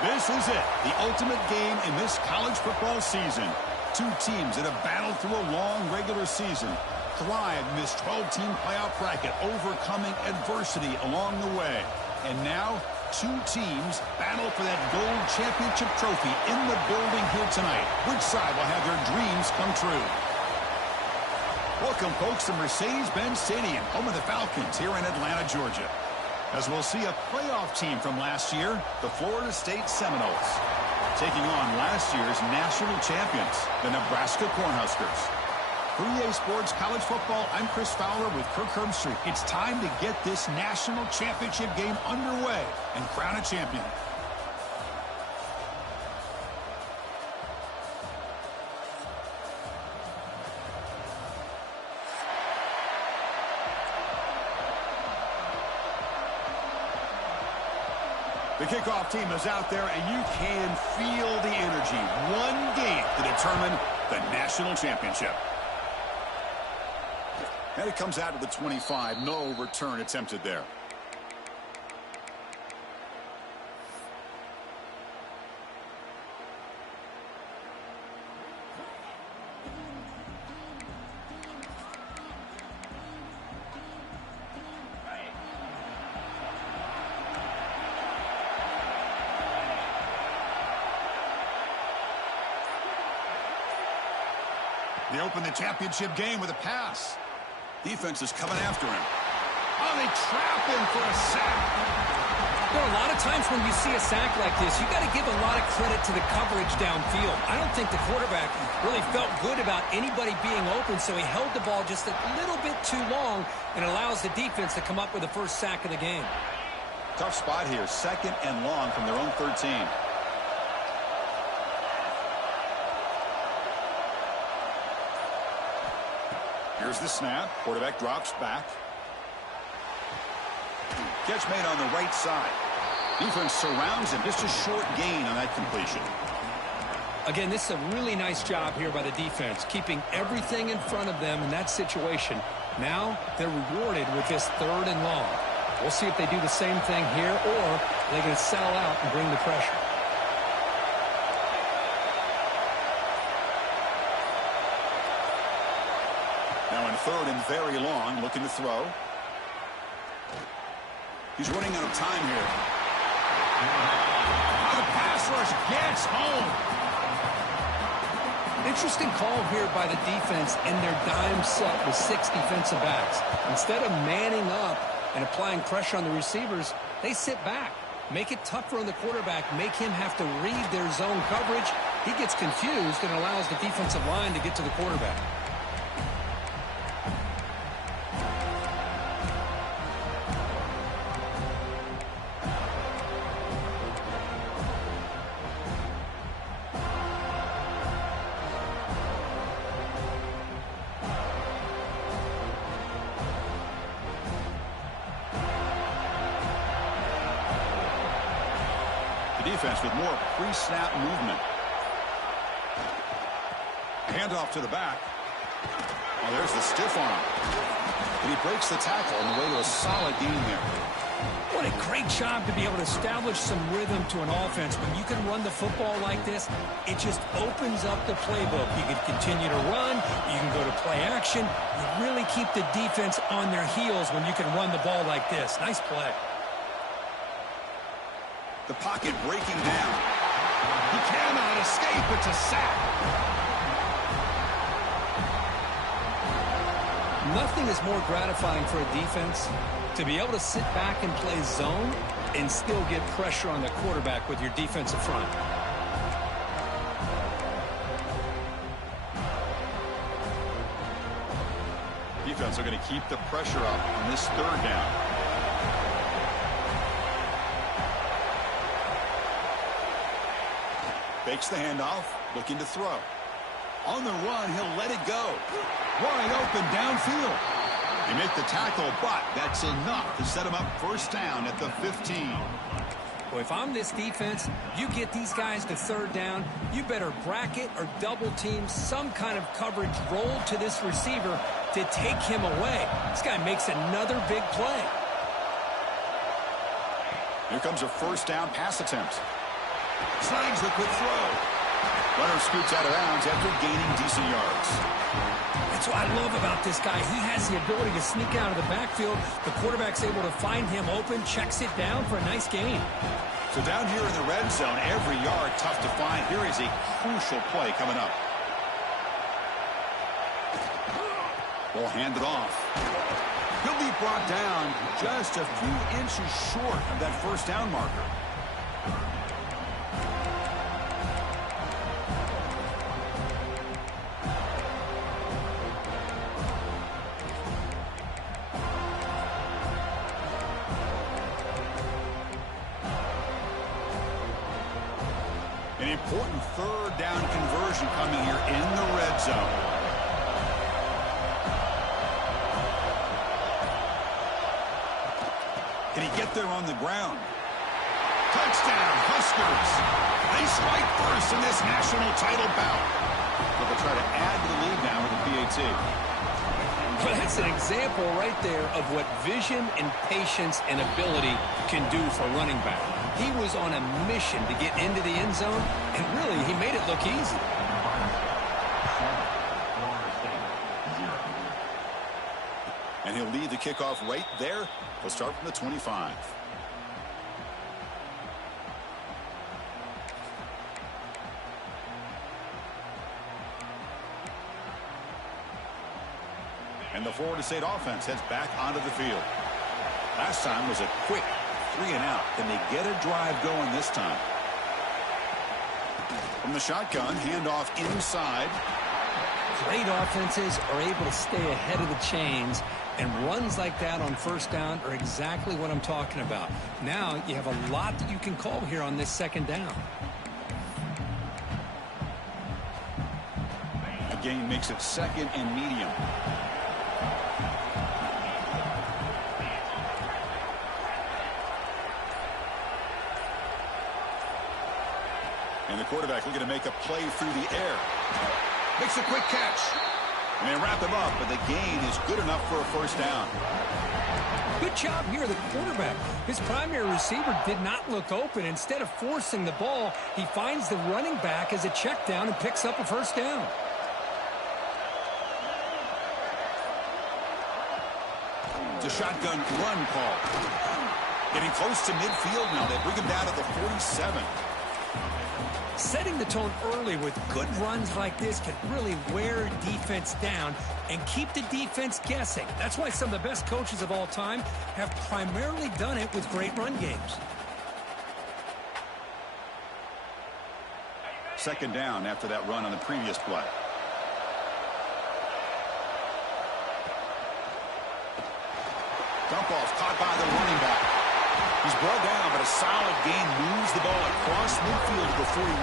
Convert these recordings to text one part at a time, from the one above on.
This is it, the ultimate game in this college football season. Two teams that have battled through a long regular season, thrived in this 12-team playoff bracket, overcoming adversity along the way. And now, two teams battle for that gold championship trophy in the building here tonight. Which side will have their dreams come true? Welcome, folks, to Mercedes-Benz Stadium, home of the Falcons here in Atlanta, Georgia. As we'll see a playoff team from last year, the Florida State Seminoles, taking on last year's national champions, the Nebraska Cornhuskers. For EA Sports College Football, I'm Chris Fowler with Kirk Herbstreit. It's time to get this national championship game underway and crown a champion. The kickoff team is out there, and you can feel the energy. One game to determine the national championship. And it comes out of the 25. No return attempted there. They open the championship game with a pass. Defense is coming after him. Oh, they trap him for a sack. There are a lot of times when you see a sack like this, you got to give a lot of credit to the coverage downfield. I don't think the quarterback really felt good about anybody being open, so he held the ball just a little bit too long and allows the defense to come up with the first sack of the game. Tough spot here, 2nd and long from their own 13. Here's the snap. Quarterback drops back. Catch made on the right side. Defense surrounds him. Just a short gain on that completion. Again, this is a really nice job here by the defense, keeping everything in front of them in that situation. Now they're rewarded with this 3rd and long. We'll see if they do the same thing here, or they're going to settle out and bring the pressure. Now in 3rd and very long, looking to throw. He's running out of time here. The pass rush gets home. Interesting call here by the defense in their dime set with 6 defensive backs. Instead of manning up and applying pressure on the receivers, they sit back, make it tougher on the quarterback, make him have to read their zone coverage. He gets confused and allows the defensive line to get to the quarterback. Defense with more pre-snap movement. Handoff to the back. Oh, there's the stiff arm. And he breaks the tackle on the way to a solid gain there. What a great job to be able to establish some rhythm to an offense. When you can run the football like this, it just opens up the playbook. You can continue to run. You can go to play action. You really keep the defense on their heels when you can run the ball like this. Nice play. The pocket breaking down. He cannot escape. It's a sack. Nothing is more gratifying for a defense to be able to sit back and play zone and still get pressure on the quarterback with your defensive front. Defense are going to keep the pressure up on this 3rd down. Fakes the handoff, looking to throw. On the run, he'll let it go. Wide open downfield. They make the tackle, but that's enough to set him up 1st down at the 15. Well, if I'm this defense, you get these guys to 3rd down, you better bracket or double team some kind of coverage roll to this receiver to take him away. This guy makes another big play. Here comes a 1st down pass attempt. Snags the quick throw. Runner scoots out of bounds after gaining decent yards. That's what I love about this guy. He has the ability to sneak out of the backfield. The quarterback's able to find him open, checks it down for a nice gain. So down here in the red zone, every yard tough to find. Here is a crucial play coming up. Ball handed off. He'll be brought down just a few inches short of that first down marker. An important third down conversion coming here in the red zone. Can he get there on the ground? Touchdown, Huskers. They strike first in this national title bout. But they'll try to add to the lead now with the PAT. Well, that's an example right there of what vision and patience and ability can do for a running back. He was on a mission to get into the end zone, and really, he made it look easy. And he'll lead the kickoff right there. He'll start from the 25. And the Florida State offense heads back onto the field. Last time was a quick 3-and-out. Can they get a drive going this time? From the shotgun, handoff inside. Great offenses are able to stay ahead of the chains, and runs like that on first down are exactly what I'm talking about. Now you have a lot that you can call here on this second down. The gain makes it second and medium. And the quarterback looking to make a play through the air. Makes a quick catch. And they wrap him up, but the gain is good enough for a first down. Good job here, the quarterback. His primary receiver did not look open. Instead of forcing the ball, he finds the running back as a check down and picks up a first down. It's a shotgun run call. Getting close to midfield now. They bring him down at the 47. Setting the tone early with good runs like this can really wear defense down and keep the defense guessing. That's why some of the best coaches of all time have primarily done it with great run games. Second down after that run on the previous play. Dump off caught by the running back. He's brought down, but a solid gain moves the ball across midfield to the 41.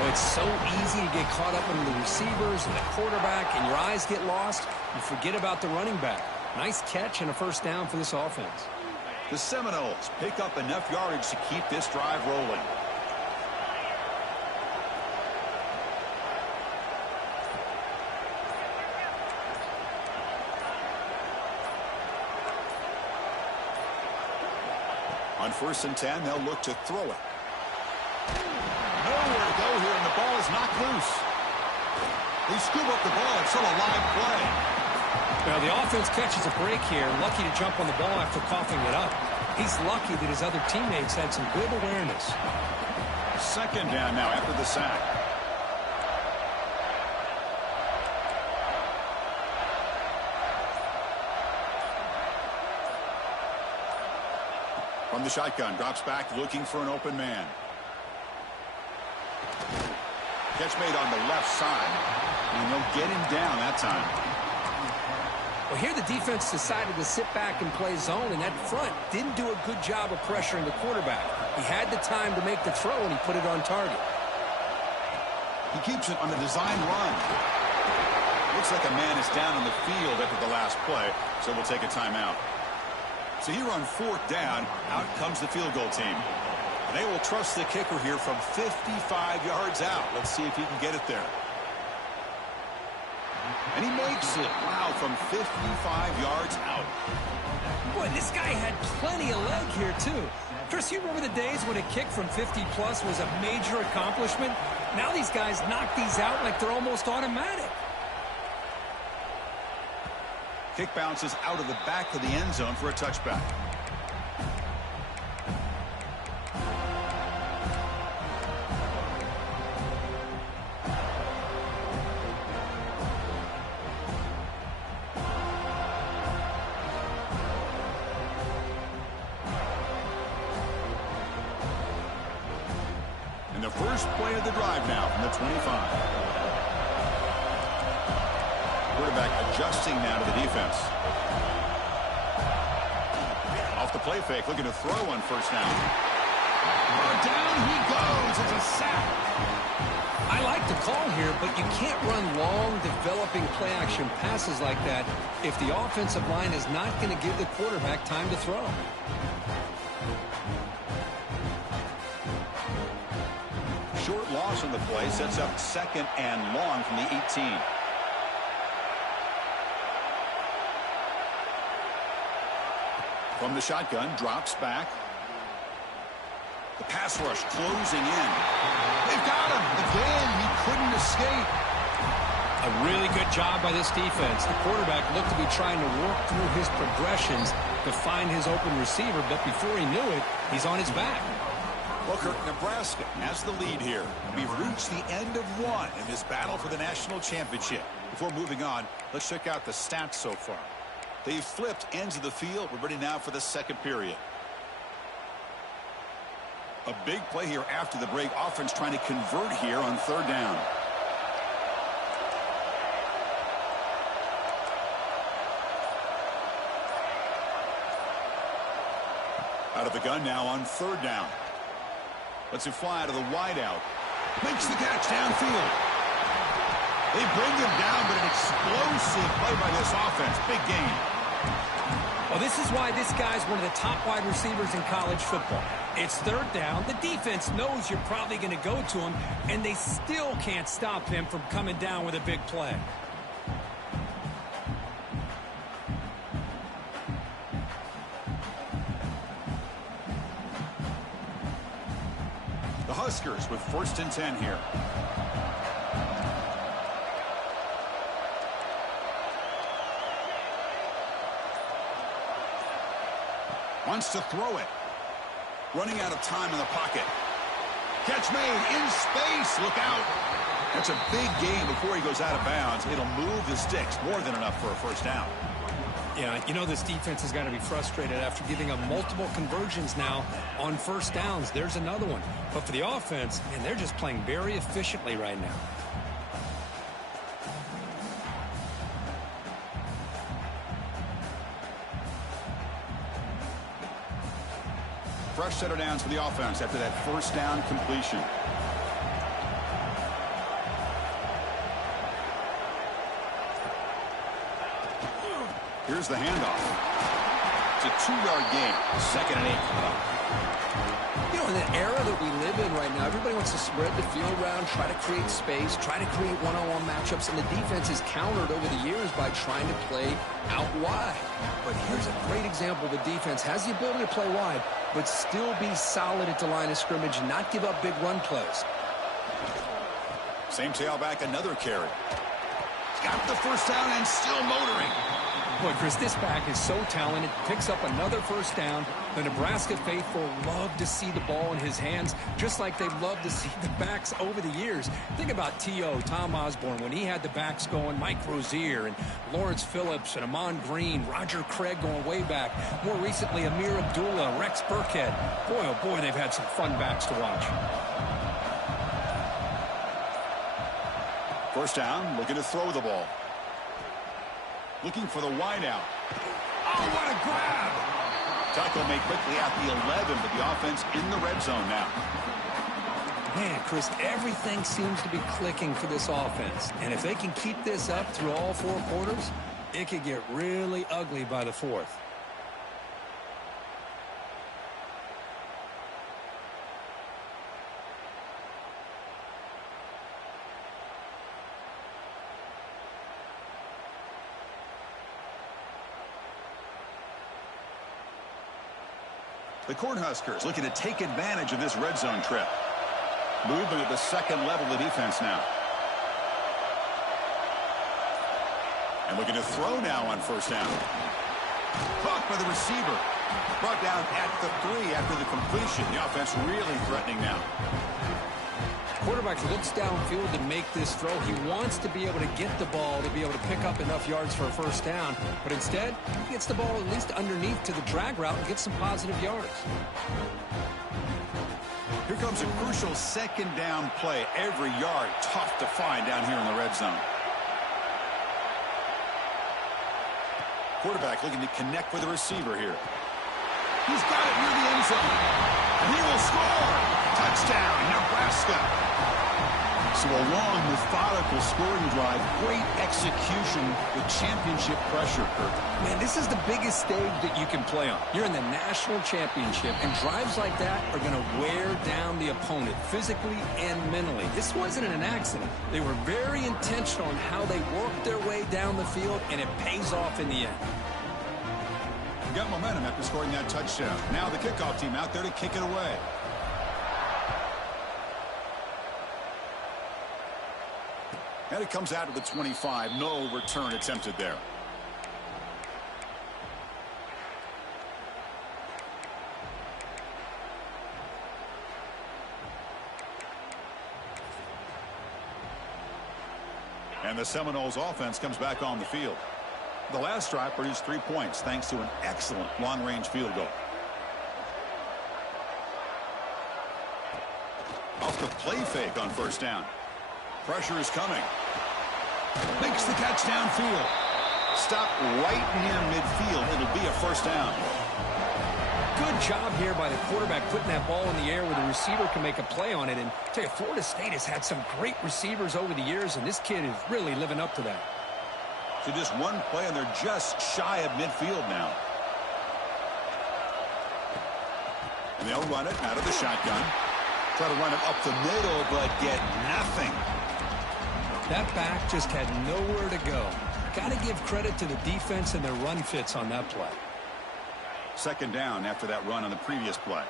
Oh, it's so easy to get caught up in the receivers and the quarterback, and your eyes get lost. You forget about the running back. Nice catch and a first down for this offense. The Seminoles pick up enough yardage to keep this drive rolling. On 1st and 10, they'll look to throw it. Nowhere to go here, and the ball is knocked loose. They scoop up the ball. It's still a live play. Now, the offense catches a break here, lucky to jump on the ball after coughing it up. He's lucky that his other teammates had some good awareness. Second down now after the sack. From the shotgun, drops back looking for an open man. Catch made on the left side, and they'll get him down that time. Well, here the defense decided to sit back and play zone, and that front didn't do a good job of pressuring the quarterback. He had the time to make the throw, and he put it on target. He keeps it on the design run. Looks like a man is down on the field after the last play, so we'll take a timeout. So here on 4th down, out comes the field goal team. And they will trust the kicker here from 55 yards out. Let's see if he can get it there. And he makes it. Wow, from 55 yards out. Boy, this guy had plenty of leg here, too. Chris, you remember the days when a kick from 50-plus was a major accomplishment? Now these guys knock these out like they're almost automatic. Kick bounces out of the back of the end zone for a touchback. And the first play of the drive now from the 25. Quarterback adjusting now to the defense. Off the play fake, looking to throw on first down. Down he goes. It's a sack. I like the call here, but you can't run long, developing play-action passes like that if the offensive line is not going to give the quarterback time to throw. Short loss on the play sets up second and long from the 18. From the shotgun, drops back. The pass rush closing in. They've got him. Again, he couldn't escape. A really good job by this defense. The quarterback looked to be trying to work through his progressions to find his open receiver, but before he knew it, he's on his back. Well, Kirk, Nebraska has the lead here. We've reached the end of one in this battle for the national championship. Before moving on, let's check out the stats so far. They've flipped ends of the field. We're ready now for the second period. A big play here after the break. Offense trying to convert here on third down. Out of the gun now on third down. Lets it fly to the wideout. Makes the catch downfield. They bring him down, but an explosive play by this offense. Big game. Well, this is why this guy's one of the top wide receivers in college football. It's third down. The defense knows you're probably going to go to him, and they still can't stop him from coming down with a big play. The Huskers with 1st and 10 here. Wants to throw it. Running out of time in the pocket. Catch made in space. Look out. That's a big gain before he goes out of bounds. It'll move the sticks. More than enough for a first down. Yeah, you know this defense has got to be frustrated after giving up multiple conversions now on first downs. There's another one. But for the offense, man, they're just playing very efficiently right now. Fresh set of downs for the offense after that first down completion. Here's the handoff. It's a 2-yard gain. 2nd and 8. You know, in the era that we live in right now, everybody wants to spread the field around, try to create space, try to create one-on-one matchups, and the defense is countered over the years by trying to play out wide. But here's a great example. The defense has the ability to play wide, but still be solid at the line of scrimmage, not give up big run plays. Same tailback, another carry. Got the first down and still motoring. Boy, Chris, this back is so talented. Picks up another first down. The Nebraska faithful love to see the ball in his hands, just like they love to see the backs over the years. Think about T.O., Tom Osborne, when he had the backs going, Mike Rozier and Lawrence Phillips and Amon Green, Roger Craig going way back. More recently, Amir Abdullah, Rex Burkhead. Boy, oh boy, they've had some fun backs to watch. First down, looking to throw the ball. Looking for the wideout. Oh, what a grab! Tackle made quickly at the 11, but the offense in the red zone now. Man, Chris, everything seems to be clicking for this offense. And if they can keep this up through all 4 quarters, it could get really ugly by the 4th. The Cornhuskers looking to take advantage of this red zone trip. Movement at the second level of the defense now. And looking to throw now on first down. Caught by the receiver. Brought down at the 3 after the completion. The offense really threatening now. Quarterback looks downfield to make this throw. He wants to be able to get the ball to be able to pick up enough yards for a first down. But instead, he gets the ball at least underneath to the drag route and gets some positive yards. Here comes a crucial second down play. Every yard tough to find down here in the red zone. Quarterback looking to connect with the receiver here. He's got it near the end zone. And he will score. Touchdown, Nebraska. So a long, methodical scoring drive. Great execution with championship pressure, Kurt. Man, this is the biggest stage that you can play on. You're in the national championship, and drives like that are going to wear down the opponent physically and mentally. This wasn't an accident. They were very intentional in how they worked their way down the field, and it pays off in the end. Got momentum after scoring that touchdown. Now the kickoff team out there to kick it away. And it comes out to the 25. No return attempted there. And the Seminoles offense comes back on the field. The last drive produced 3 points thanks to an excellent long-range field goal. Off the play fake on first down. Pressure is coming. Makes the catch downfield. Stop right near midfield. It'll be a first down. Good job here by the quarterback putting that ball in the air where the receiver can make a play on it. And I tell you, Florida State has had some great receivers over the years, and this kid is really living up to that. So just one play, and they're just shy of midfield now. And they'll run it out of the shotgun. Try to run it up the middle, but get nothing. That back just had nowhere to go. Got to give credit to the defense and their run fits on that play. Second down after that run on the previous play.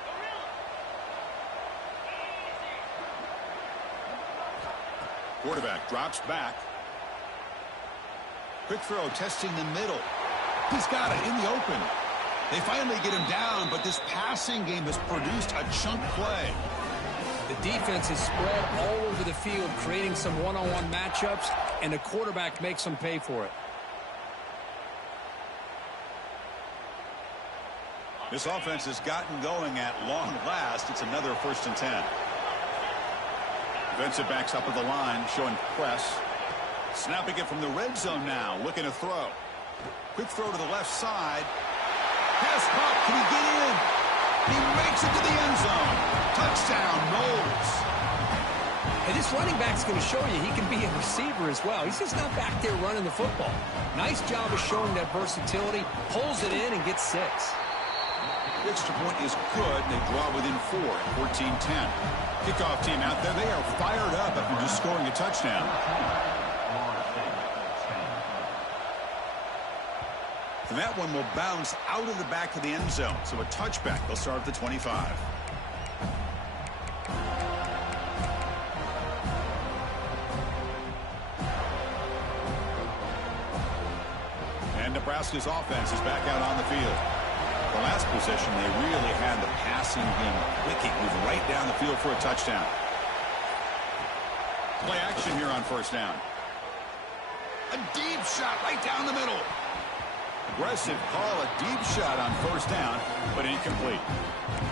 Quarterback drops back. Quick throw, testing the middle. He's got it in the open. They finally get him down, but this passing game has produced a chunk play. The defense is spread all over the field, creating some one-on-one matchups, and the quarterback makes them pay for it. This offense has gotten going at long last. It's another 1st and 10. Defensive backs up at the line, showing press. Snapping it from the red zone now, looking to throw. Quick throw to the left side. Pass caught. Can he get in? He makes it to the end zone. Touchdown, Knowles. Hey, this running back's going to show you he can be a receiver as well. He's just not back there running the football. Nice job of showing that versatility. Pulls it in and gets 6. The extra point is good. They draw within 4 at 14-10. Kickoff team out there. They are fired up after just scoring a touchdown. And that one will bounce out of the back of the end zone. So a touchback. They'll start at the 25. And Nebraska's offense is back out on the field. The last possession, they really had the passing game clicking, moving right down the field for a touchdown. Play action here on first down. A deep shot right down the middle. Aggressive call, a deep shot on first down, but incomplete.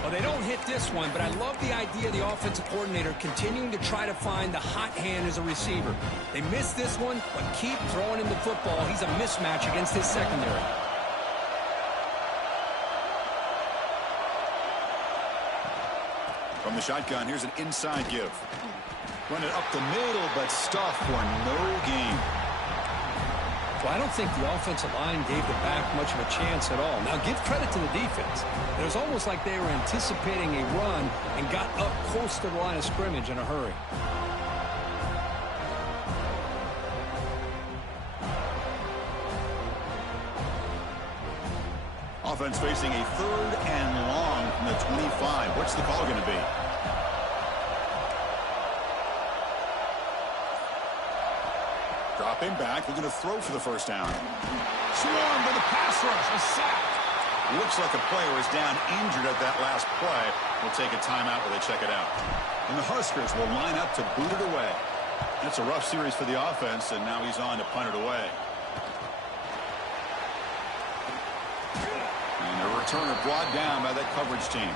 Well, they don't hit this one, but I love the idea of the offensive coordinator continuing to try to find the hot hand as a receiver. They missed this one, but keep throwing him the football. He's a mismatch against his secondary. From the shotgun, here's an inside give. Run it up the middle, but stuffed for no gain. Well, I don't think the offensive line gave the back much of a chance at all. Now, give credit to the defense. It was almost like they were anticipating a run and got up close to the line of scrimmage in a hurry. Offense facing a 3rd and long from the 25. What's the call going to be? Dropping back, looking to throw for the first down. Swarmed by the pass rush, a sack. Looks like a player is down injured at that last play. We'll take a timeout where they check it out. And the Huskers will line up to boot it away. That's a rough series for the offense, and now he's on to punt it away. And a returner brought down by that coverage team.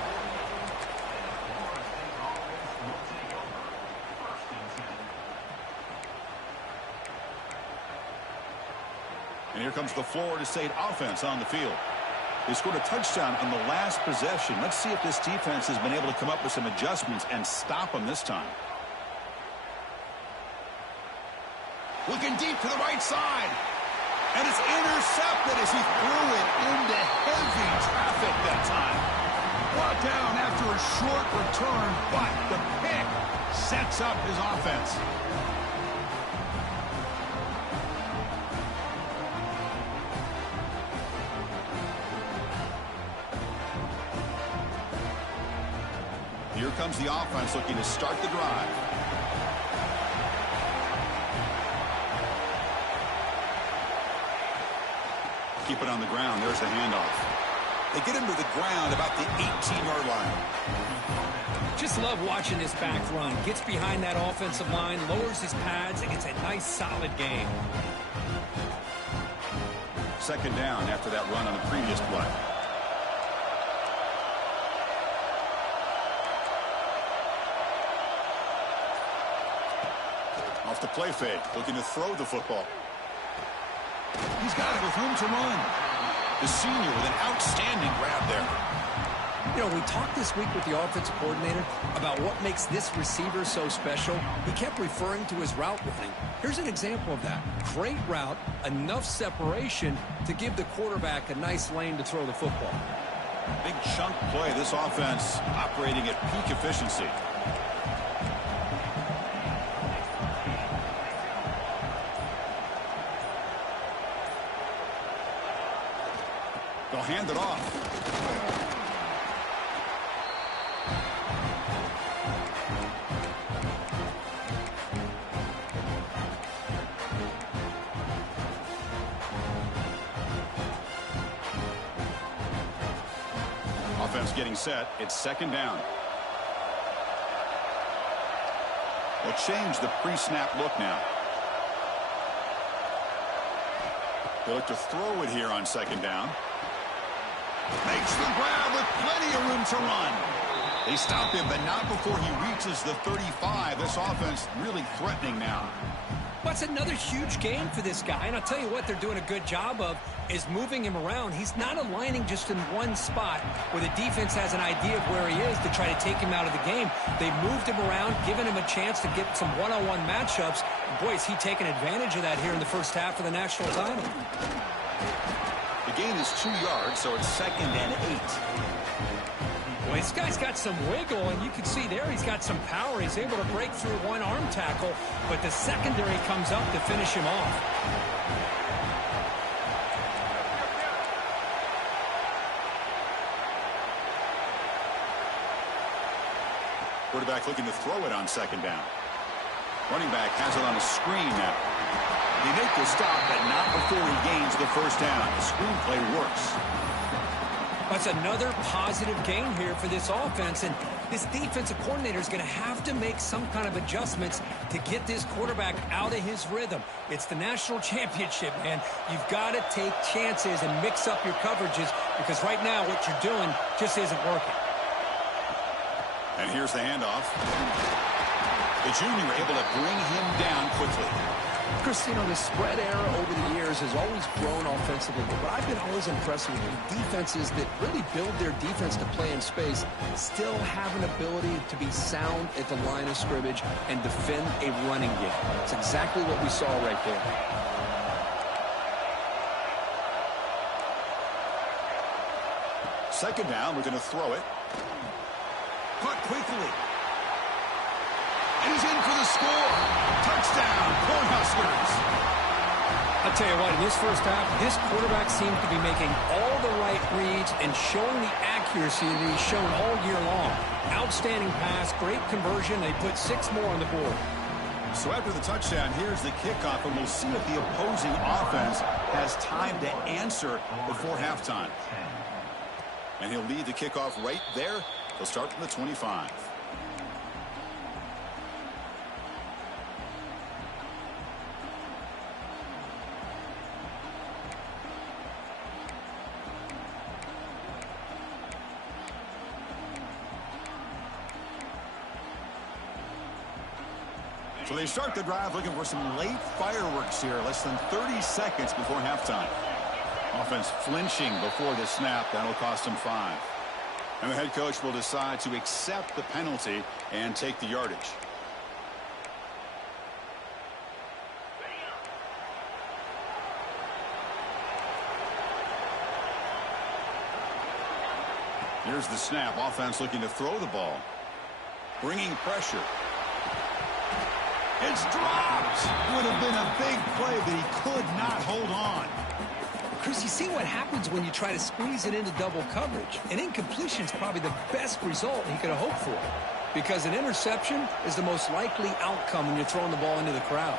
And here comes the Florida State offense on the field. They scored a touchdown on the last possession. Let's see if this defense has been able to come up with some adjustments and stop them this time. Looking deep to the right side. And it's intercepted as he threw it into heavy traffic that time. Brought down after a short return, but the pick sets up his offense. Here comes the offense looking to start the drive. Keep it on the ground. There's the handoff. They get him to the ground about the 18-yard line. Just love watching this back run. Gets behind that offensive line, lowers his pads, and gets a nice, solid gain. Second down after that run on the previous play. Off the play fake, looking to throw the football. He's got it with room to run. The senior with an outstanding grab there. You know, we talked this week with the offensive coordinator about what makes this receiver so special. He kept referring to his route running. Here's an example of that. Great route, enough separation to give the quarterback a nice lane to throw the football. Big chunk play. This offense operating at peak efficiency. They'll hand it off. Offense getting set. It's second down. They'll change the pre-snap look now. They look to throw it here on second down. Makes the grab with plenty of room to run. They stop him, but not before he reaches the 35. This offense really threatening now. What's another huge gain for this guy? And I'll tell you what they're doing a good job of is moving him around. He's not aligning just in one spot where the defense has an idea of where he is to try to take him out of the game. They've moved him around, given him a chance to get some one-on-one matchups. And boy, is he taking advantage of that here in the first half of the national title. The gain is 2 yards, so it's second and 8. Well, this guy's got some wiggle, and you can see there he's got some power. He's able to break through one arm tackle, but the secondary comes up to finish him off. Quarterback looking to throw it on second down. Running back has it on a screen now. They make the stop, but not before he gains the first down. The screenplay works. That's another positive gain here for this offense, and this defensive coordinator is going to have to make some kind of adjustments to get this quarterback out of his rhythm. It's the national championship, man. You've got to take chances and mix up your coverages because right now what you're doing just isn't working. And here's the handoff. The junior able to bring him down quickly. Chris, you know, the spread era over the years has always grown offensively, but I've been always impressed with the defenses that really build their defense to play in space, still have an ability to be sound at the line of scrimmage and defend a running game. It's exactly what we saw right there. Second down, we're going to throw it. Caught quickly. And he's in for the score. Touchdown, Cornhuskers. I'll tell you what, in this first half, this quarterback seems to be making all the right reads and showing the accuracy that he's shown all year long. Outstanding pass, great conversion. They put 6 more on the board. So after the touchdown, here's the kickoff, and we'll see if the opposing offense has time to answer before halftime. And he'll lead the kickoff right there. He'll start from the 25. So they start the drive looking for some late fireworks here, less than 30 seconds before halftime. Offense flinching before the snap. That'll cost them 5. And the head coach will decide to accept the penalty and take the yardage. Here's the snap. Offense looking to throw the ball. Bringing pressure. It's dropped. Would have been a big play, but he could not hold on. Chris, you see what happens when you try to squeeze it into double coverage. An incompletion is probably the best result he could have hoped for, because an interception is the most likely outcome when you're throwing the ball into the crowd.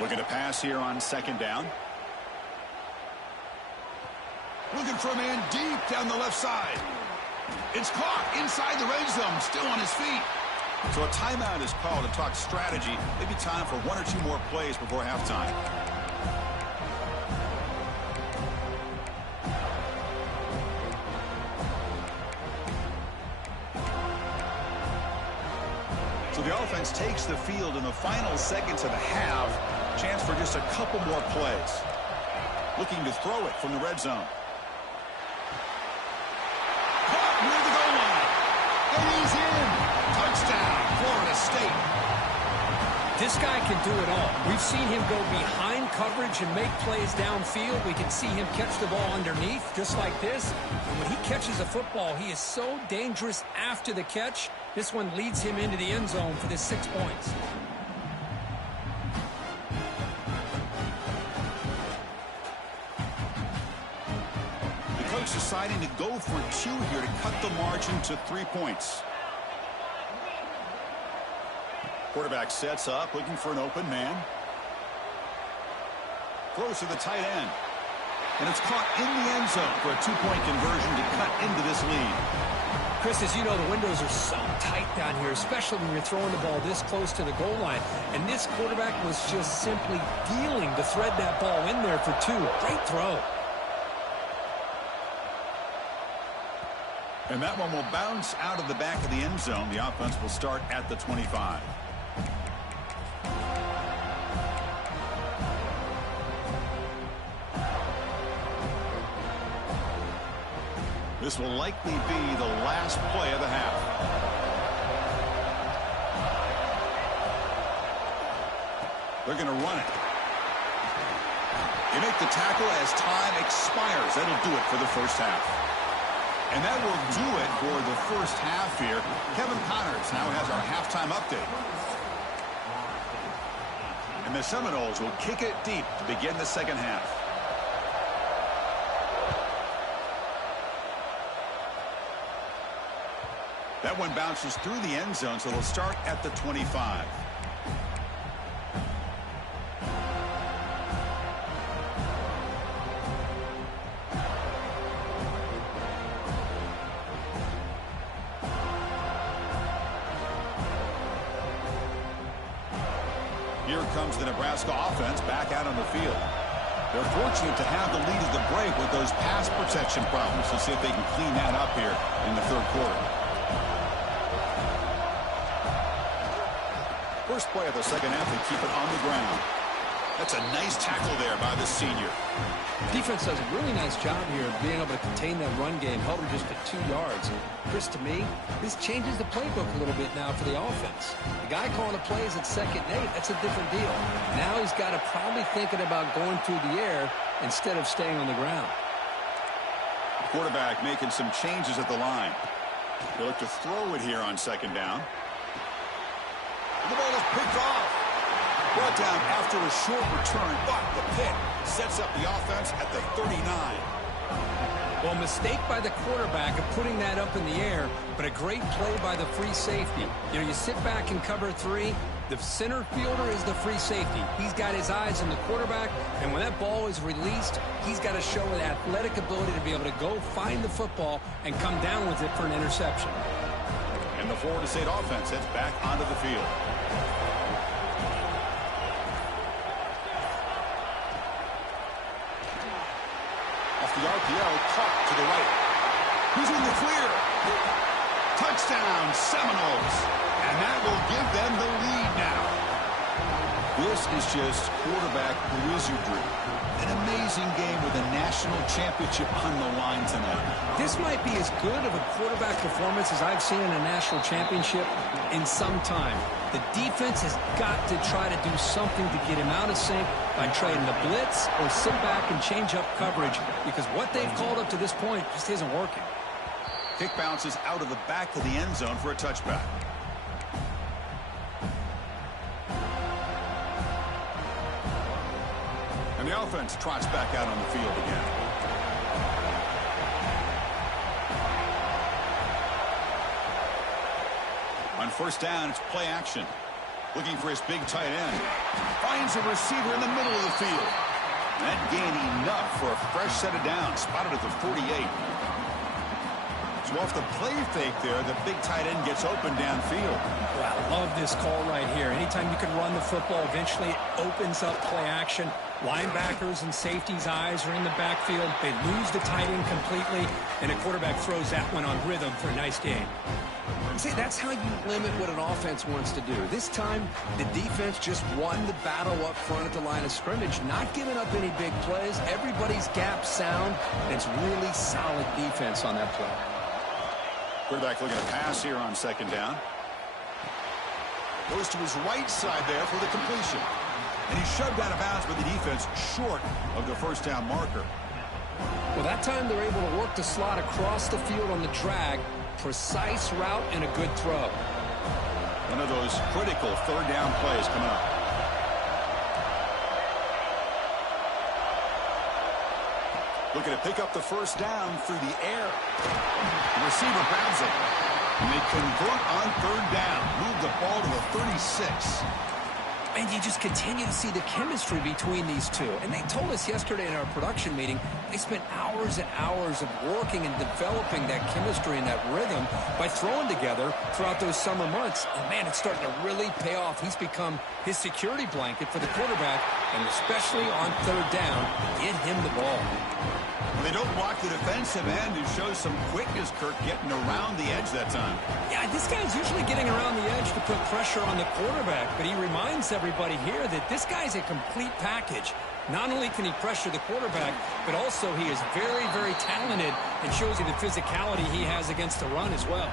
Looking to pass here on second down. Looking for a man deep down the left side. It's caught inside the red zone, still on his feet. So a timeout is called to talk strategy. Maybe time for 1 or 2 more plays before halftime. So the offense takes the field in the final seconds of the half. Chance for just a couple more plays. Looking to throw it from the red zone. Caught near the goal line. And he's in. Touchdown, Florida State. This guy can do it all. We've seen him go behind coverage and make plays downfield. We can see him catch the ball underneath, just like this. And when he catches a football, he is so dangerous after the catch. This one leads him into the end zone for the 6 points. The coach deciding to go for 2 here to cut the margin to 3 points. Quarterback sets up, looking for an open man. Throws to the tight end. And it's caught in the end zone for a 2-point conversion to cut into this lead. Chris, as you know, the windows are so tight down here, especially when you're throwing the ball this close to the goal line. And this quarterback was just simply dealing to thread that ball in there for 2. Great throw. And that one will bounce out of the back of the end zone. The offense will start at the 25. This will likely be the last play of the half. They're going to run it. They make the tackle as time expires. That'll do it for the first half. And that will do it for the first half here. Kevin Connors now has our halftime update. And the Seminoles will kick it deep to begin the second half. That one bounces through the end zone, so they'll start at the 25. Here comes the Nebraska offense back out on the field. They're fortunate to have the lead at the break with those pass protection problems. Let's see if they can clean that up here in the third quarter. First play of the second half, they keep it on the ground. That's a nice tackle there by the senior. Defense does a really nice job here of being able to contain that run game, held him just at 2 yards. Chris, to me, this changes the playbook a little bit now for the offense. The guy calling the plays at 2nd and 8, that's a different deal. Now he's got to probably thinking about going through the air instead of staying on the ground. The quarterback making some changes at the line. They look to throw it here on 2nd down. The ball is picked off. Brought down after a short return, but the pick sets up the offense at the 39. Well, mistake by the quarterback of putting that up in the air, but a great play by the free safety. You know, you sit back and cover 3. The center fielder is the free safety. He's got his eyes on the quarterback, and when that ball is released, he's got to show an athletic ability to be able to go find the football and come down with it for an interception. And the Florida State offense heads back onto the field. Off the RPO, caught to the right. Who's in the clear? Touchdown, Seminoles. And that will give them the lead now. This is just quarterback wizardry. An amazing game with a national championship on the line tonight. This might be as good of a quarterback performance as I've seen in a national championship in some time. The defense has got to try to do something to get him out of sync by trading the blitz or sit back and change up coverage, because what they've called up to this point just isn't working. Kick bounces out of the back of the end zone for a touchback. And the offense trots back out on the field again. On first down, it's play action. Looking for his big tight end. Finds a receiver in the middle of the field. That gain enough for a fresh set of downs. Spotted at the 48. So off the play fake there, the big tight end gets open downfield. Well, I love this call right here. Anytime you can run the football, eventually it opens up play action. Linebackers and safeties' eyes are in the backfield. They lose the tight end completely, and a quarterback throws that one on rhythm for a nice gain. See, that's how you limit what an offense wants to do. This time, the defense just won the battle up front at the line of scrimmage, not giving up any big plays. Everybody's gap sound, and it's really solid defense on that play. Quarterback looking to pass here on second down. Goes to his right side there for the completion. And he's shoved out of bounds by the defense short of the first down marker. Well, that time they're able to work the slot across the field on the drag. Precise route and a good throw. One of those critical third down plays coming up. Looking to pick up the first down through the air. The receiver grabs it. And they convert on third down. Move the ball to the 36. And you just continue to see the chemistry between these two. And they told us yesterday in our production meeting, they spent hours and hours of working and developing that chemistry and that rhythm by throwing together throughout those summer months. And, man, it's starting to really pay off. He's become his security blanket for the quarterback, and especially on third down, get him the ball. They don't block the defensive end, who shows some quickness, Kirk, getting around the edge that time. Yeah, this guy's usually getting around the edge to put pressure on the quarterback, but he reminds everybody here that this guy's a complete package. Not only can he pressure the quarterback, but also he is very, very talented and shows you the physicality he has against the run as well.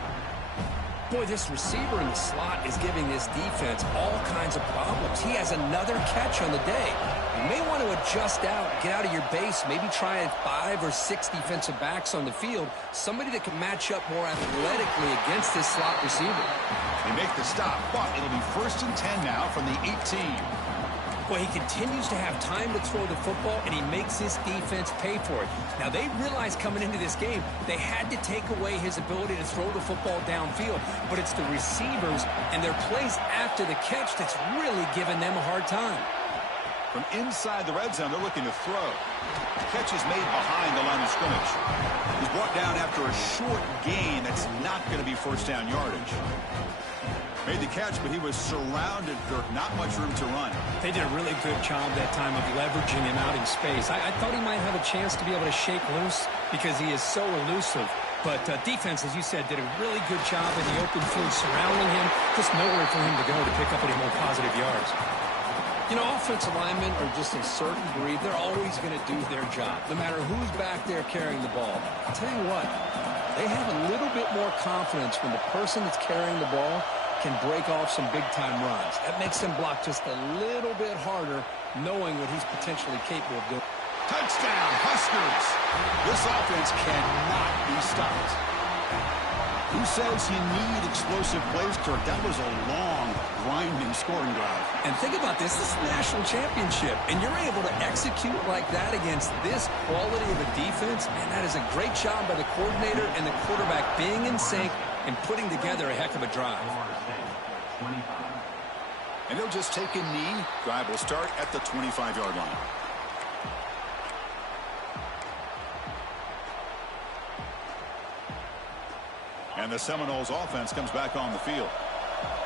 Boy, this receiver in the slot is giving this defense all kinds of problems. He has another catch on the day. You may want to adjust out, get out of your base, maybe try 5 or 6 defensive backs on the field, somebody that can match up more athletically against this slot receiver. They make the stop, but it'll be 1st and 10 now from the 18. Well, he continues to have time to throw the football, and he makes his defense pay for it. Now, they realized coming into this game they had to take away his ability to throw the football downfield, but it's the receivers and their plays after the catch that's really giving them a hard time. From inside the red zone, they're looking to throw. The catch is made behind the line of scrimmage. He's brought down after a short gain that's not going to be first down yardage. Made the catch, but he was surrounded, Kirk. Not much room to run. They did a really good job that time of leveraging him out in space. I thought he might have a chance to be able to shake loose because he is so elusive. But defense, as you said, did a really good job in the open field surrounding him. Just nowhere for him to go to pick up any more positive yards. You know, offensive linemen are just a certain breed. They're always going to do their job, no matter who's back there carrying the ball. I'll tell you what, they have a little bit more confidence when the person that's carrying the ball can break off some big-time runs. That makes them block just a little bit harder, knowing what he's potentially capable of doing. Touchdown, Huskers! This offense cannot be stopped. Who says you need explosive plays, Kirk? That was a long, grinding scoring drive. And think about this. This is the national championship, and you're able to execute like that against this quality of a defense, and that is a great job by the coordinator and the quarterback being in sync and putting together a heck of a drive. And they'll just take a knee. Drive will start at the 25-yard line. And the Seminoles offense comes back on the field.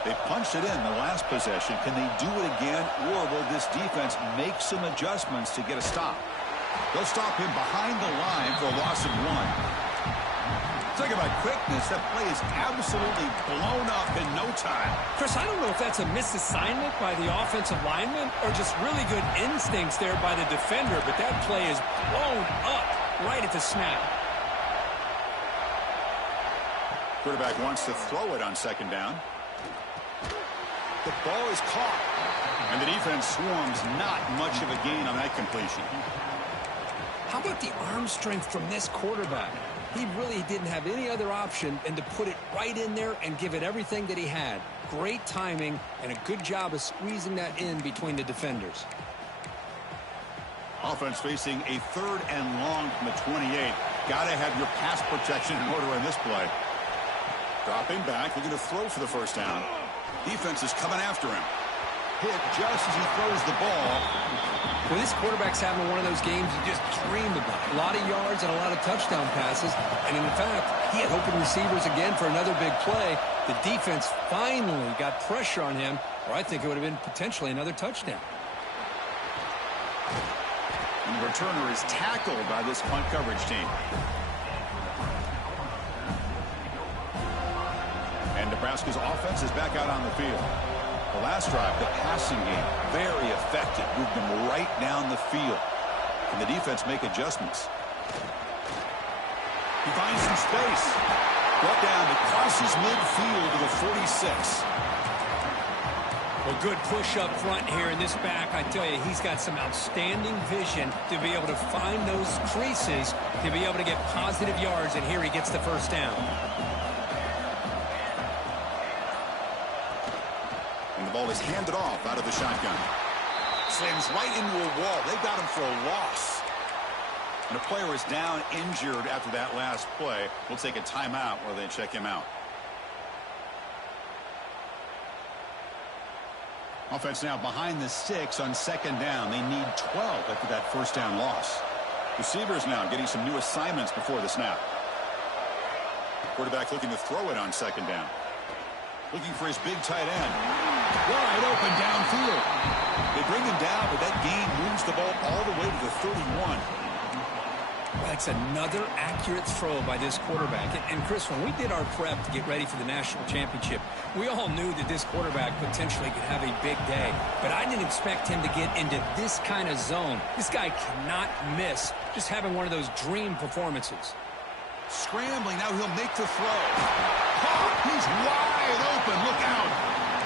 They punched it in the last possession. Can they do it again, or will this defense make some adjustments to get a stop? They'll stop him behind the line for a loss of 1. Talk about quickness. That play is absolutely blown up in no time. Chris, I don't know if that's a misassignment by the offensive lineman or just really good instincts there by the defender, but that play is blown up right at the snap. Quarterback wants to throw it on second down. The ball is caught. And the defense swarms. Not much of a gain on that completion. How about the arm strength from this quarterback? He really didn't have any other option than to put it right in there and give it everything that he had. Great timing and a good job of squeezing that in between the defenders. Offense facing a 3rd and long from the 28. Got to have your pass protection in order in this play. Dropping back, looking to throw for the first down. Defense is coming after him. Hit just as he throws the ball. When this quarterback's having one of those games you just dream about. A lot of yards and a lot of touchdown passes. And in fact, he had open receivers again for another big play. The defense finally got pressure on him, or I think it would have been potentially another touchdown. And the returner is tackled by this punt coverage team. And Nebraska's offense is back out on the field. The last drive, the passing game, very effective. Moved them right down the field. Can the defense make adjustments? He finds some space. Brought down. It crosses midfield to the 46. Well, good push up front here in this back. I tell you, he's got some outstanding vision to be able to find those creases, to be able to get positive yards, and here he gets the first down. And the ball is handed off out of the shotgun. Slams right into a wall. They got him for a loss. And the player is down injured after that last play. We'll take a timeout while they check him out. Offense now behind the 6 on second down. They need 12 after that first down loss. Receivers now getting some new assignments before the snap. Quarterback looking to throw it on second down. Looking for his big tight end. Wide open downfield. They bring him down, but that gain moves the ball all the way to the 31. That's another accurate throw by this quarterback. And Chris, when we did our prep to get ready for the national championship, we all knew that this quarterback potentially could have a big day. But I didn't expect him to get into this kind of zone. This guy cannot miss. Just having one of those dream performances. Scrambling, now he'll make the throw. Oh, he's wide open, look out.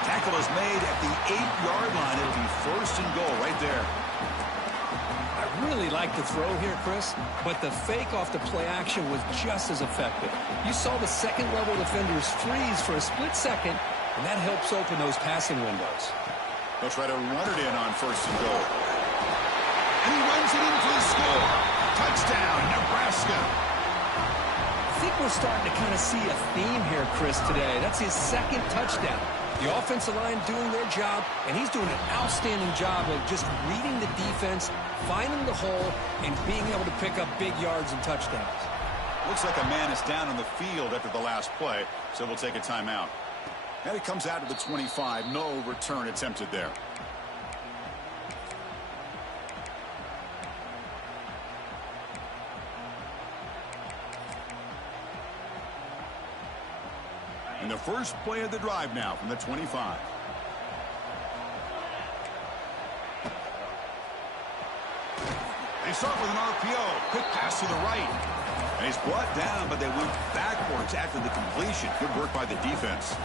Tackle is made at the 8-yard line. It'll be first and goal right there. I really like the throw here, Chris, but the fake off the play action was just as effective. You saw the second-level defenders freeze for a split second, and that helps open those passing windows. They'll try to run it in on first and goal. And he runs it in for the score. Touchdown, Nebraska. I think we're starting to kind of see a theme here, Chris, today. That's his second touchdown. The offensive line doing their job, and he's doing an outstanding job of just reading the defense, finding the hole, and being able to pick up big yards and touchdowns. Looks like a man is down on the field after the last play, so we'll take a timeout. And it comes out to the 25. No return attempted there. And the first play of the drive now from the 25. They start with an RPO. Quick pass to the right. And he's brought down, but they went backwards after the completion. Good work by the defense.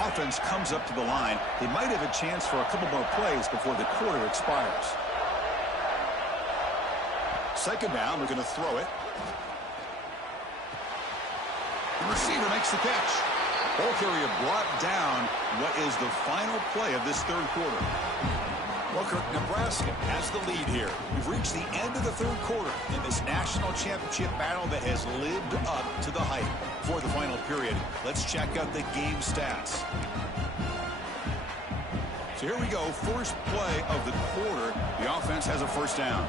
Offense comes up to the line. They might have a chance for a couple more plays before the quarter expires. Second down, they're going to throw it. The receiver makes the catch. Ball carrier brought down. What is the final play of this third quarter? Well, Kirk, Nebraska has the lead here. We've reached the end of the third quarter in this national championship battle that has lived up to the hype. For the final period, let's check out the game stats. So here we go. First play of the quarter. The offense has a first down.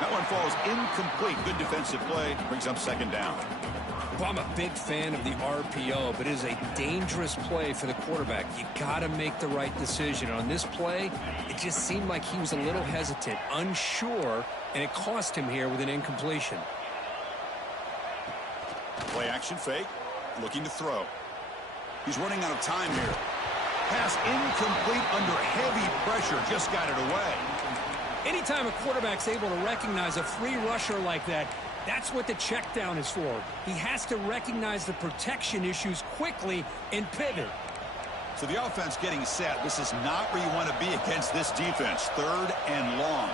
That one falls incomplete. Good defensive play. Brings up second down. Well, I'm a big fan of the RPO, but it is a dangerous play for the quarterback. You got to make the right decision. On this play, it just seemed like he was a little hesitant, unsure, and it cost him here with an incompletion. Play action fake. Looking to throw. He's running out of time here. Pass incomplete under heavy pressure. Just got it away. Anytime a quarterback's able to recognize a free rusher like that, that's what the check down is for. He has to recognize the protection issues quickly and pivot. So the offense getting set. This is not where you want to be against this defense. Third and long.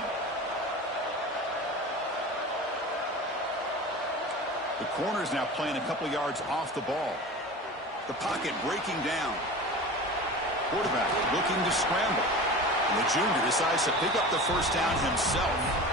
The corner's now playing a couple yards off the ball. The pocket breaking down. Quarterback looking to scramble. And the junior decides to pick up the first down himself.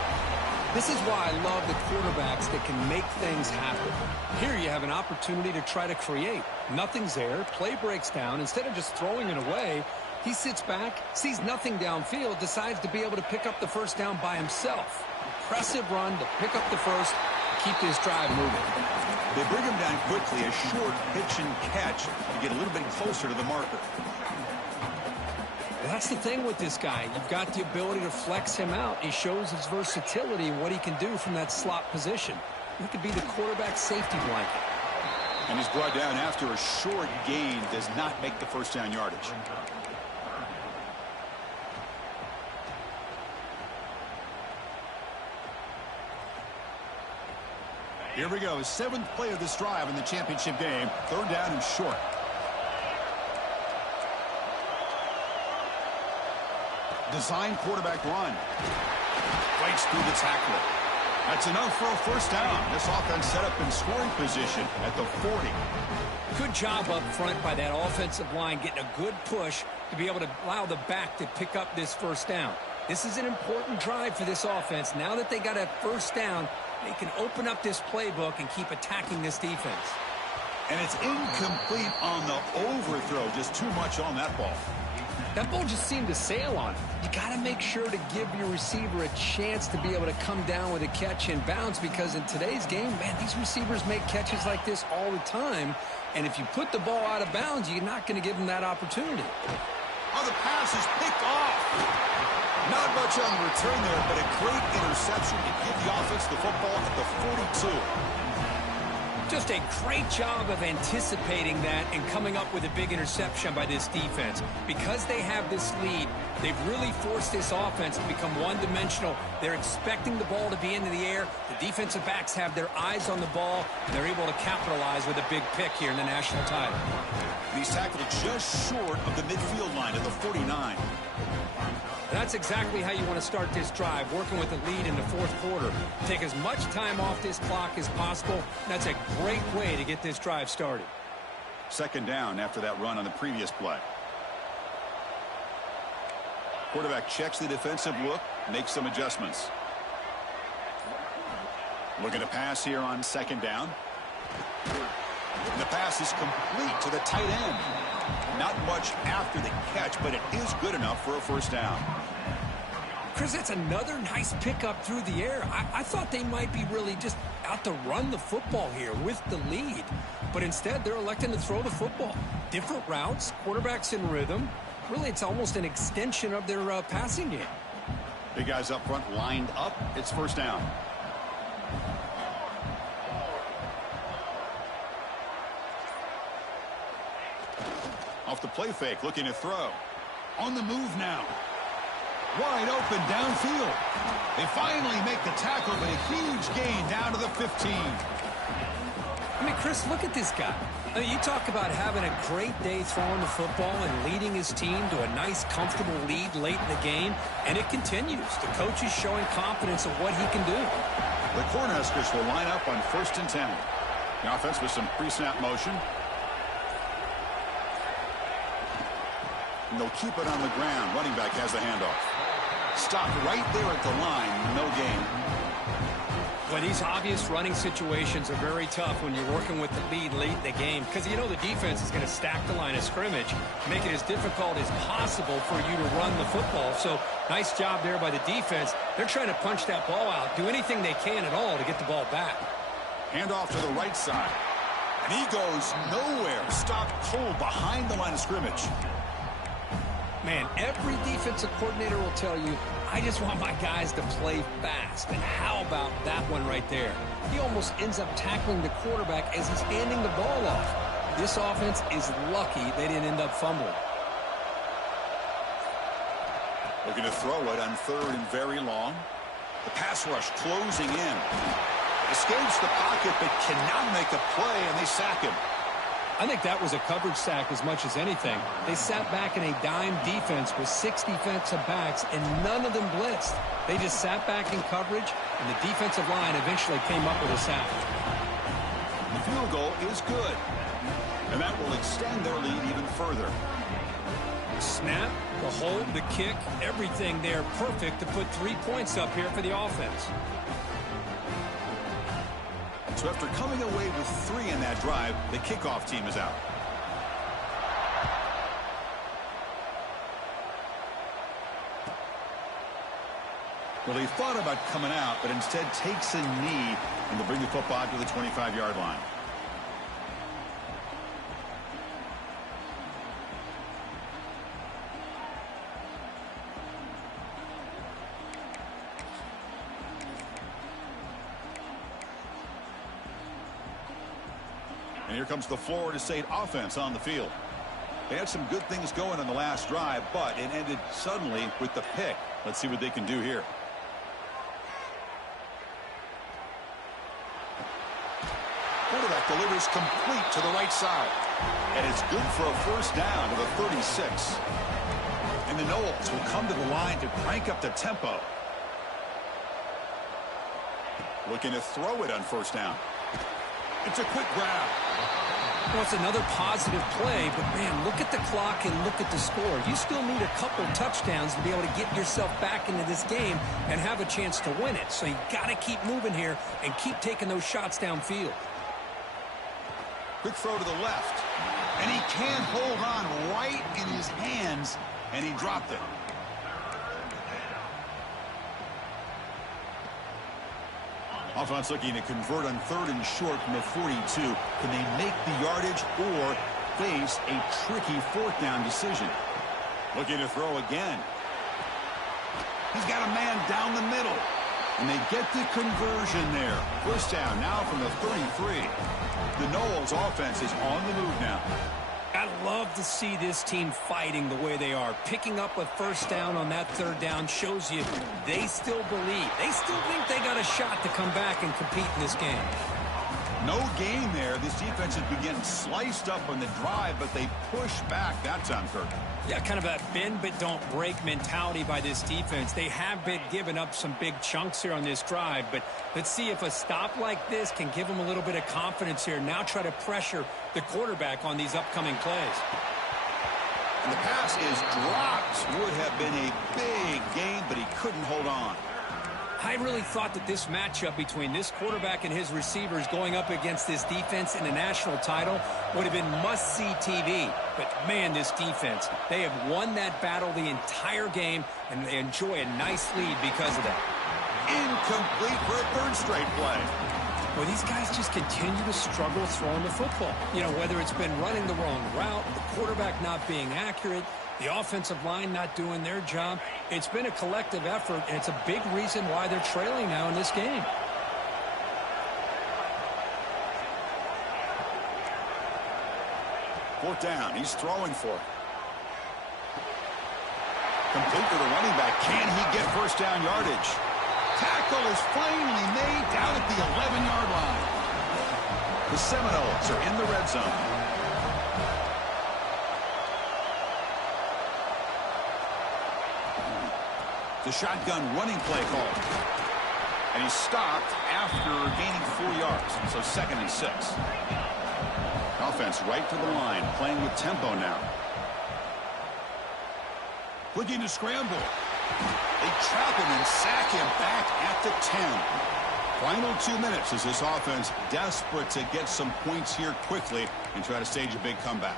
This is why I love the quarterbacks that can make things happen. Here you have an opportunity to try to create. Nothing's there. Play breaks down. Instead of just throwing it away, he sits back, sees nothing downfield, decides to be able to pick up the first down by himself. Impressive run to pick up the first, keep this drive moving. They bring him down quickly, a short pitch and catch to get a little bit closer to the marker. That's the thing with this guy. You've got the ability to flex him out. He shows his versatility and what he can do from that slot position. He could be the quarterback's safety blanket. And he's brought down after a short gain. Does not make the first down yardage. Here we go. Seventh play of this drive in the championship game. Third down and short. Design quarterback run. Breaks through the tackle. That's enough for a first down. This offense set up in scoring position at the 40. Good job up front by that offensive line, getting a good push to be able to allow the back to pick up this first down. This is an important drive for this offense. Now that they got a first down, they can open up this playbook and keep attacking this defense. And it's incomplete on the overthrow. Just too much on that ball. That ball just seemed to sail on him. You got to make sure to give your receiver a chance to be able to come down with a catch and bounce, because in today's game, man, these receivers make catches like this all the time. And if you put the ball out of bounds, you're not going to give them that opportunity. Oh, the pass is picked off. Not much on the return there, but a great interception to give the offense the football at the 42. Just a great job of anticipating that and coming up with a big interception by this defense. Because they have this lead, they've really forced this offense to become one-dimensional. They're expecting the ball to be into the air. The defensive backs have their eyes on the ball, and they're able to capitalize with a big pick here in the national title. He's tackled just short of the midfield line at the 49. That's exactly how you want to start this drive, working with the lead in the fourth quarter. Take as much time off this clock as possible. That's a great way to get this drive started. Second down after that run on the previous play. Quarterback checks the defensive look, makes some adjustments. Looking to pass here on second down. And the pass is complete to the tight end. Not much after the catch, but it is good enough for a first down. Chris, that's another nice pickup through the air. I thought they might be really just out to run the football here with the lead. But instead, they're electing to throw the football. Different routes, quarterbacks in rhythm. Really, it's almost an extension of their passing game. Big guys up front lined up. It's first down. Off the play fake, looking to throw. On the move now. Wide open downfield. They finally make the tackle, but a huge gain down to the 15. I mean, Chris, look at this guy. I mean, you talk about having a great day throwing the football and leading his team to a nice, comfortable lead late in the game, and it continues. The coach is showing confidence of what he can do. The Cornhuskers will line up on 1st and 10. The offense with some pre-snap motion. And they'll keep it on the ground. Running back has the handoff. Stopped right there at the line. No gain. Well, these obvious running situations are very tough when you're working with the lead late in the game because you know the defense is going to stack the line of scrimmage, make it as difficult as possible for you to run the football. So nice job there by the defense. They're trying to punch that ball out, do anything they can at all to get the ball back. Handoff to the right side. And he goes nowhere. Stopped cold behind the line of scrimmage. Man, every defensive coordinator will tell you, I just want my guys to play fast. And how about that one right there? He almost ends up tackling the quarterback as he's handing the ball off. This offense is lucky they didn't end up fumbling. Looking to throw it on 3rd and very long. The pass rush closing in. Escapes the pocket but cannot make a play, and they sack him. I think that was a coverage sack as much as anything. They sat back in a dime defense with 6 defensive backs, and none of them blitzed. They just sat back in coverage, and the defensive line eventually came up with a sack. The field goal is good, and that will extend their lead even further. Snap, the hold, the kick, everything there perfect to put 3 points up here for the offense. So after coming away with 3 in that drive, the kickoff team is out. Well, he thought about coming out, but instead takes a knee and will bring the football to the 25-yard line. And here comes the Florida State offense on the field. They had some good things going on the last drive, but it ended suddenly with the pick. Let's see what they can do here. Quarterback delivers complete to the right side. And it's good for a 1st down to the 36. And the Noles will come to the line to crank up the tempo. Looking to throw it on 1st down. It's a quick grab. Well, it's another positive play, but, man, look at the clock and look at the score. You still need a couple touchdowns to be able to get yourself back into this game and have a chance to win it. So you got to keep moving here and keep taking those shots downfield. Quick throw to the left. And he can't hold on right in his hands, and he dropped it. Offense looking to convert on 3rd and short from the 42. Can they make the yardage or face a tricky 4th down decision? Looking to throw again. He's got a man down the middle. And they get the conversion there. 1st down now from the 33. The Noles offense is on the move now. I love to see this team fighting the way they are. Picking up a 1st down on that 3rd down shows you they still believe. They still think they got a shot to come back and compete in this game. No gain there. This defense has been getting sliced up on the drive, but they push back that time, Kirk. Yeah, kind of a bend but don't break mentality by this defense. They have been giving up some big chunks here on this drive, but let's see if a stop like this can give them a little bit of confidence here. Now try to pressure the quarterback on these upcoming plays. And the pass is dropped. Would have been a big gain, but he couldn't hold on. I really thought that this matchup between this quarterback and his receivers going up against this defense in the national title would have been must-see TV. But, man, this defense, they have won that battle the entire game, and they enjoy a nice lead because of that. Incomplete for a 3rd straight play. Well, these guys just continue to struggle throwing the football. You know, whether it's been running the wrong route, the quarterback not being accurate, the offensive line not doing their job. It's been a collective effort, and it's a big reason why they're trailing now in this game. Fourth down. He's throwing for it. Complete to the running back. Can he get 1st down yardage? Tackle is finally made down at the 11-yard line. The Seminoles are in the red zone. The shotgun running play called. And he's stopped after gaining 4 yards. So 2nd and 6. Offense right to the line, playing with tempo now. Looking to scramble. They trap him and sack him back at the 10. Final 2 minutes as this offense desperate to get some points here quickly and try to stage a big comeback.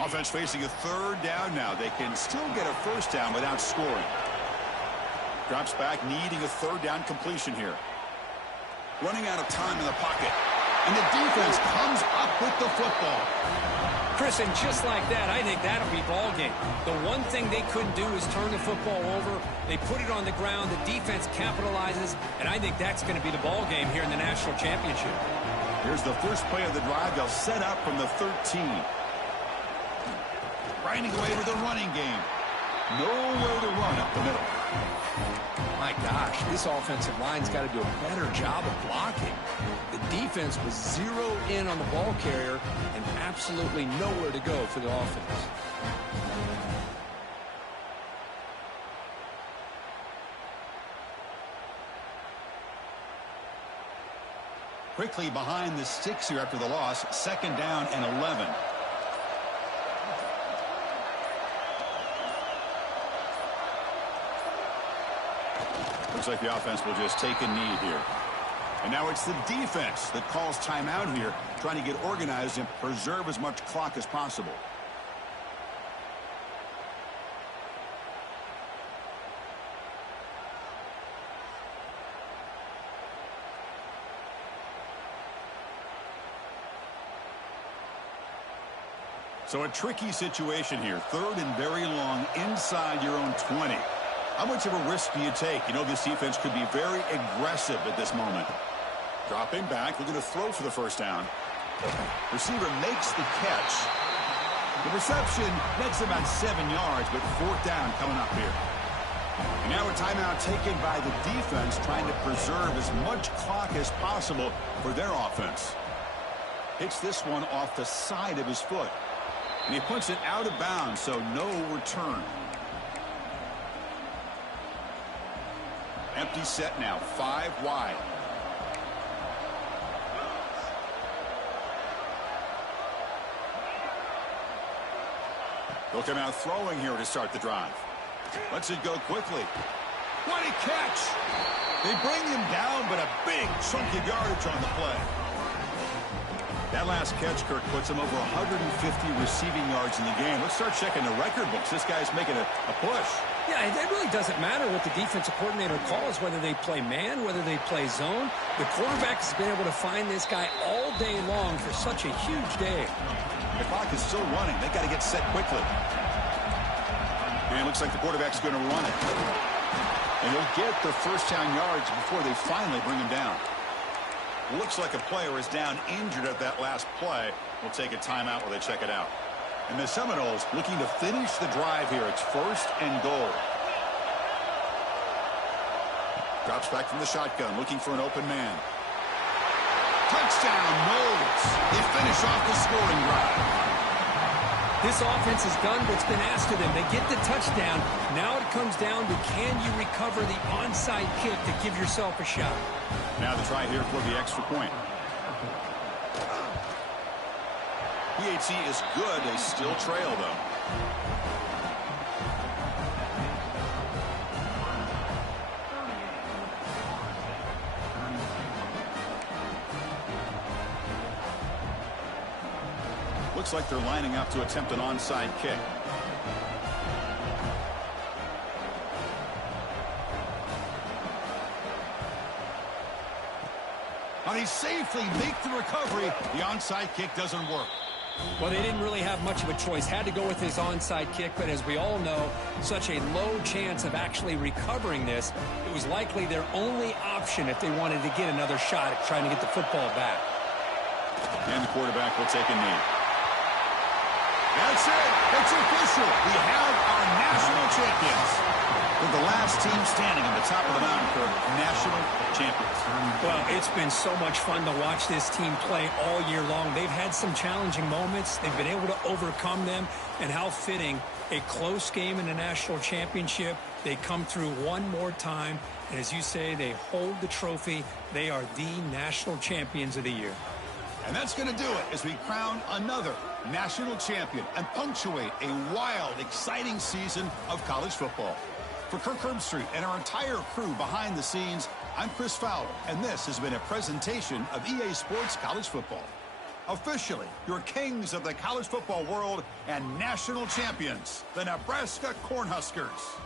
Offense facing a 3rd down now. They can still get a 1st down without scoring. Drops back, needing a 3rd down completion here. Running out of time in the pocket. And the defense comes up with the football. Chris, and just like that, I think that'll be ball game. The one thing they couldn't do is turn the football over. They put it on the ground. The defense capitalizes, and I think that's going to be the ball game here in the national championship. Here's the first play of the drive. They'll set up from the 13. Grinding away with a running game. Nowhere to run up the middle. My gosh, this offensive line's got to do a better job of blocking. The defense was zeroed in on the ball carrier and absolutely nowhere to go for the offense. Quickly behind the sticks here after the loss. 2nd down and 11. Looks like the offense will just take a knee here. And now it's the defense that calls timeout here, trying to get organized and preserve as much clock as possible. So a tricky situation here. 3rd and very long inside your own 20. How much of a risk do you take? You know, this defense could be very aggressive at this moment. Dropping back, looking to throw for the 1st down. Receiver makes the catch. The reception nets about 7 yards, but 4th down coming up here. And now a timeout taken by the defense, trying to preserve as much clock as possible for their offense. Hits this one off the side of his foot. And he puts it out of bounds, so no return. Empty set now, 5 wide. They'll come out throwing here to start the drive. Lets it go quickly. What a catch! They bring him down, but a big chunk of yardage on the play. That last catch, Kirk, puts him over 150 receiving yards in the game. Let's start checking the record books. This guy's making a push. Yeah, it really doesn't matter what the defensive coordinator calls, whether they play man, whether they play zone. The quarterback has been able to find this guy all day long for such a huge day. The clock is still running. They got to get set quickly. And it looks like the quarterback's going to run it. And he'll get the 1st down yards before they finally bring him down. Looks like a player is down injured at that last play. We'll take a timeout while they check it out. And the Seminoles looking to finish the drive here. It's 1st and goal. Drops back from the shotgun, looking for an open man. Touchdown, Noles. They finish off the scoring drive. This offense has done what's been asked of them. They get the touchdown. Now it comes down to, can you recover the onside kick to give yourself a shot? Now the try here for the extra point. PAT is good. They still trail, though. Looks like they're lining up to attempt an onside kick. How they safely make the recovery. The onside kick doesn't work. Well, they didn't really have much of a choice. Had to go with his onside kick, but as we all know, such a low chance of actually recovering this. It was likely their only option if they wanted to get another shot at trying to get the football back. And the quarterback will take a knee. That's it. It's official. We have our national champions. with the last team standing at the top of the mountain for national champions. Well, it's been so much fun to watch this team play all year long. They've had some challenging moments. They've been able to overcome them. And how fitting, a close game in the national championship. They come through one more time. And as you say, they hold the trophy. They are the national champions of the year. And that's going to do it as we crown another national champion and punctuate a wild, exciting season of college football. For Kirk Herbstreit and our entire crew behind the scenes, I'm Chris Fowler, and this has been a presentation of EA Sports College Football. Officially, your kings of the college football world and national champions, the Nebraska Cornhuskers.